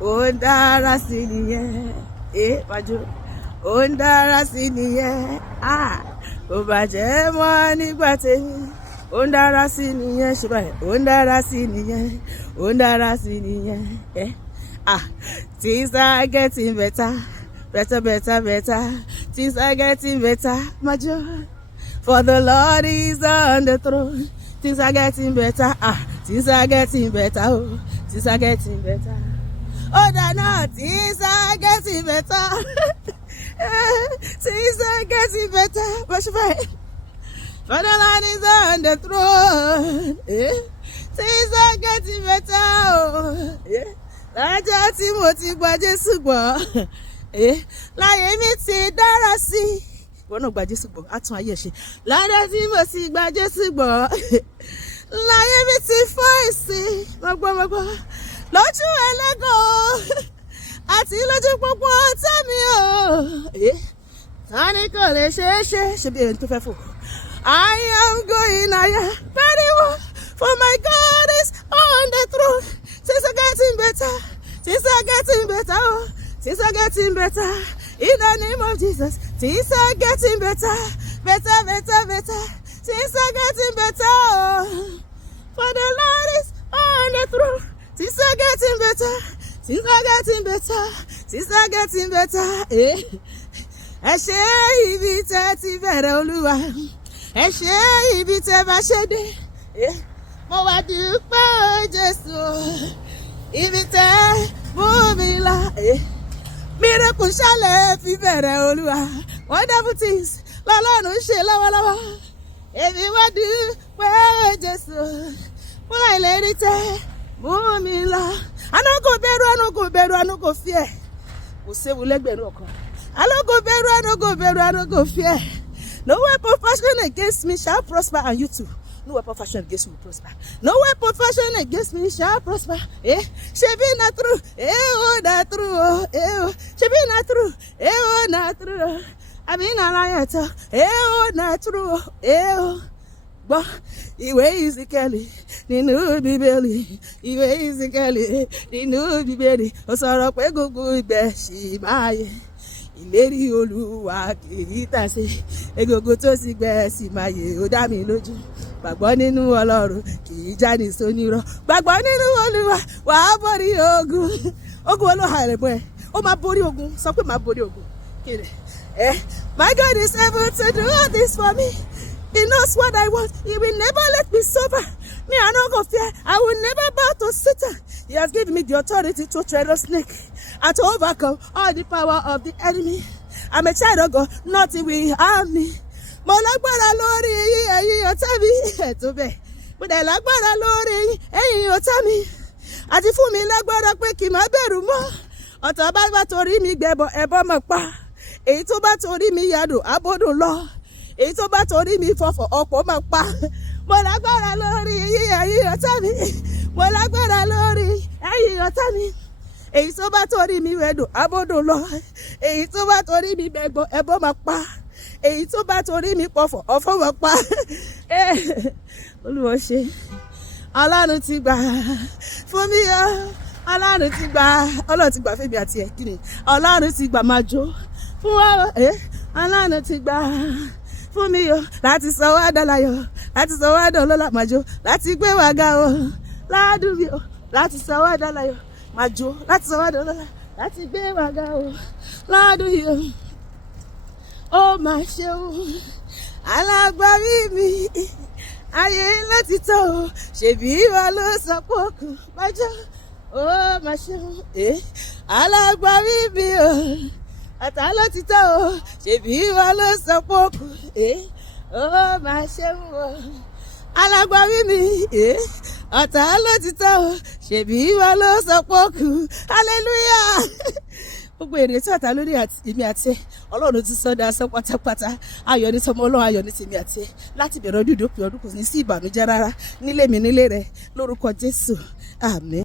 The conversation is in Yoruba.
ó ń dára sí nìyẹn. Bajo, ó ń dára sí nìyẹn. Kò bàjẹ́ mọ́ nígbà tèmi. Ó ń dára sí nìyẹn. Ṣé báyìí? Ó ń dára sí nìyẹn. Ó ń dára sí nìyẹn. Things are getting better. Better, better, better. Things are getting better. Bajo, for the Lord is on the throne. Things are getting better. Things are getting better. Oh, things are getting better. Oh, no, things are getting better. Things are getting better. What's right? For the Lord is on the throne. Things are getting better. Oh, lájọ́ tí mo ti gba Jésù gbọ́. Láyé mi ti dára sí. Wọ́n náà gba Jésù gbọ́, á tún ayé ṣe. Lájọ́ tí mo ti gba Jésù gbọ́. Láyé mi ti fọ́ èsì. Mọ̀gbọ́mọ̀gbọ́. Lójú ẹlẹ́gàn. Àti lójú gbogbo tẹ́mi o. Tani kò lè ṣeé ṣe. Ṣé bí ẹni tó fẹ́ fò? I am going higher. Pariwo, for my God is on the throne. Things are getting better. Things are getting better. Oh, things are getting better. In the name of Jesus. Things are getting better. Better, better, better. Things are getting better. Oh, for the Lord is on the throne. Things are getting better. Things are getting better. Things are getting better. Ẹ ṣé ibi tẹ́ ti bẹ̀rẹ̀ Olúwa. Ẹ ṣé ibi tẹ́ bá ṣe dé. Mo wá dúpẹ́ Jésù. Ibi tẹ́ mú mi lọ. Miracle ṣẹlẹ̀ fi bẹ̀rẹ̀ Olúwa. Wonderful things lọ́lọ́run ṣe lọ́wọ́lọ́wọ́. Èmi wá dúpẹ́ Jésù. Mo láì lè rí tẹ́ mú mi lọ. Àná kò bẹ̀rù, àná kò bẹ̀rù, àná kò fear. Kò séwu lẹ́gbẹ̀rún ọkàn. Àná kò bẹ̀rù, àná kò bẹ̀rù, àná kò fear. No weapon fashioned against me shall prosper, and you too. No weapon fashioned against me will prosper. No weapon fashioned against me shall prosper. She be not true. Oh, not true. Oh, she be not true. Oh, not true. I mean, I liar. Oh, not true. Oh, but ìwé Ìsíkẹ́lì nínú Bíbélì. Ìwé Ìsíkẹ́lì nínú Bíbélì. Ó sọ̀rọ̀ pé gbogbo ibẹ̀ ṣì máa yẹ. Ìlérí Olúwa kìí tàsé. Egungun tó sì gbẹ sì máa yè. Ó dá mi lójú. Gbàgbọ́ nínú Ọlọ́run kìí jáde sónírọ́. Gbàgbọ́ nínú Olúwa wàá borí ogun. Ogun olóhà rẹ̀ bọ́ ẹ. Ó máa borí ogun. Sọ pé máa borí ogun. Kiri. My God is able to do all this for me. He knows what I want. He will never let me suffer. Me, I don't go fear. I will never bow to Satan. He has given me the authority to tread on snake and to overcome all the power of the enemy. I'm a child of God. Nothing will harm me. Mo lágbára lórí ẹ̀yin ọ̀tá mi. Tó bẹ́ẹ̀. Mo dẹ̀ lágbára lórí ẹ̀yin ọ̀tá mi. Àti fún mi lágbára pé kí n má bẹ̀rù mọ́. Ọ̀tá bá torí mi gbẹ̀bọ̀ ẹbọ mọ̀ pa. Èyí tó bá torí mi yàdùn abọ́dùn lọ. Èyí tó bá torí mi fọ̀fọ̀ ọ̀pọ̀ mọ̀ pa. Mo lágbára lórí ẹ̀yin ọ̀tá mi. Mo lágbára lórí ẹ̀yin ọ̀tá mi. Èyí tó bá torí mi wẹ̀dùn abọ́dùn lọ. Èyí tó bá torí mi gbẹ̀bọ̀ ẹbọ mọ̀ pa. Èyí tó bá torí mi pọ̀fọ̀ ọ̀fọ̀ mọ̀ pa. Olúwa ṣe. Ọlọ́run ti gbà fún mi o. Ọlọ́run ti gbà. Ọlọ́run ti gbà fún mi àti ẹ̀ kí ni. Ọlọ́run ti gbà máa jó fún wa. Ọlọ́run ti gbà fún mi o. Láti sọ wá dọ́láyọ̀. Láti sọ wá dọ́lọ́lá máa jó. Láti gbé wa ga o. Ládùn mi o. Láti sọ wá dọ́láyọ̀ máa jó. Láti sọ wá dọ́lọ́lá. Láti gbé wa ga o. Ládùn mi o. Ó máa ṣe o. Alágbárí mi. Ayé láti tọ́ o. Ṣèbí wa ló sọ pé kò Bajo. Ó máa ṣe o. Alágbárí mi o. Ọ̀tá ló ti tọ́ o. Ṣèbí wa ló sọ pé kò. Ó máa ṣe o. Alágbárí mi. Ọ̀tá ló ti tọ́ o. Ṣèbí wa ló sọ pé kò. Hallelujah. Gbogbo èrè tí ọ̀tá lórí èmi àti Ọlọ́run ti sọ́dọ̀ asán pátápátá. Ayọ̀ ní tọmọ Ọlọ́run, ayọ̀ ní tèmi àti láti bẹ̀rẹ̀ ọdún ìdópin ọdún kò ní sí ìbànújẹ́ rárá nílé mi nílé rẹ lórúkọ Jésù. Àmín.